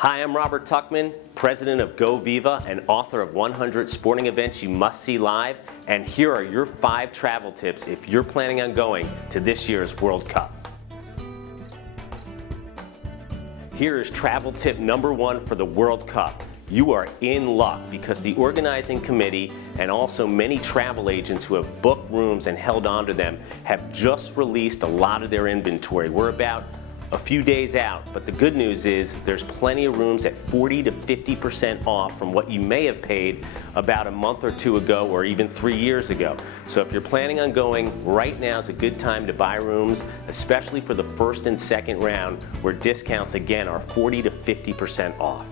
Hi, I'm Robert Tuckman, president of Goviva and author of 100 Sporting Events You Must See Live, and here are your 5 travel tips if you're planning on going to this year's World Cup. Here is travel tip number 1 for the World Cup. You are in luck because the organizing committee and also many travel agents who have booked rooms and held on to them have just released a lot of their inventory. We're about a few days out, but the good news is there's plenty of rooms at 40 to 50% off from what you may have paid about a month or 2 ago or even 3 years ago. So if you're planning on going, right now is a good time to buy rooms, especially for the first and second round where discounts again are 40 to 50% off.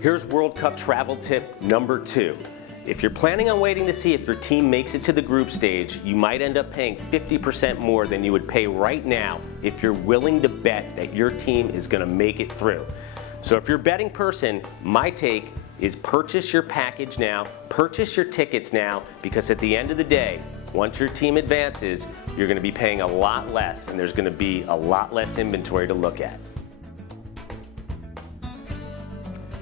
Here's World Cup travel tip number 2. If you're planning on waiting to see if your team makes it to the group stage, you might end up paying 50% more than you would pay right now if you're willing to bet that your team is going to make it through. So if you're a betting person, my take is purchase your package now, purchase your tickets now, because at the end of the day, once your team advances, you're going to be paying a lot less and there's going to be a lot less inventory to look at.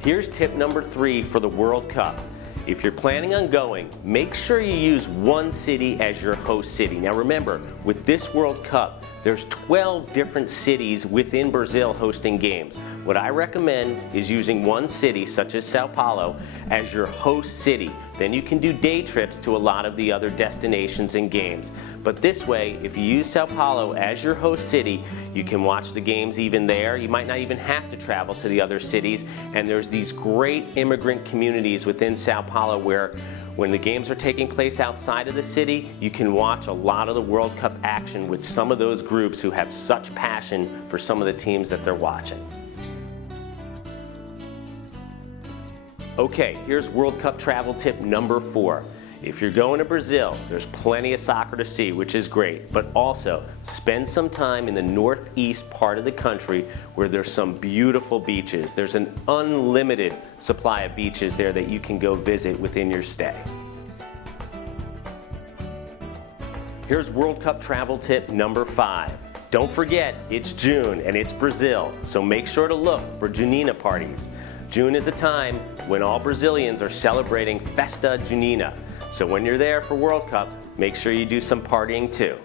Here's tip number 3 for the World Cup. If you're planning on going, make sure you use one city as your host city. Now remember, with this World Cup, there's 12 different cities within Brazil hosting games. What I recommend is using one city, such as Sao Paulo, as your host city. Then you can do day trips to a lot of the other destinations and games. But this way, if you use Sao Paulo as your host city, you can watch the games even there. You might not even have to travel to the other cities. And there's these great immigrant communities within Sao Paulo where when the games are taking place outside of the city, you can watch a lot of the World Cup action with some of those groups who have such passion for some of the teams that they're watching. Okay, here's World Cup travel tip number 4. If you're going to Brazil, there's plenty of soccer to see, which is great, but also spend some time in the northeast part of the country where there's some beautiful beaches. There's an unlimited supply of beaches there that you can go visit within your stay. Here's World Cup travel tip number 5. Don't forget, it's June and it's Brazil, so make sure to look for Junina parties. June is a time when all Brazilians are celebrating Festa Junina. So when you're there for World Cup, make sure you do some partying too.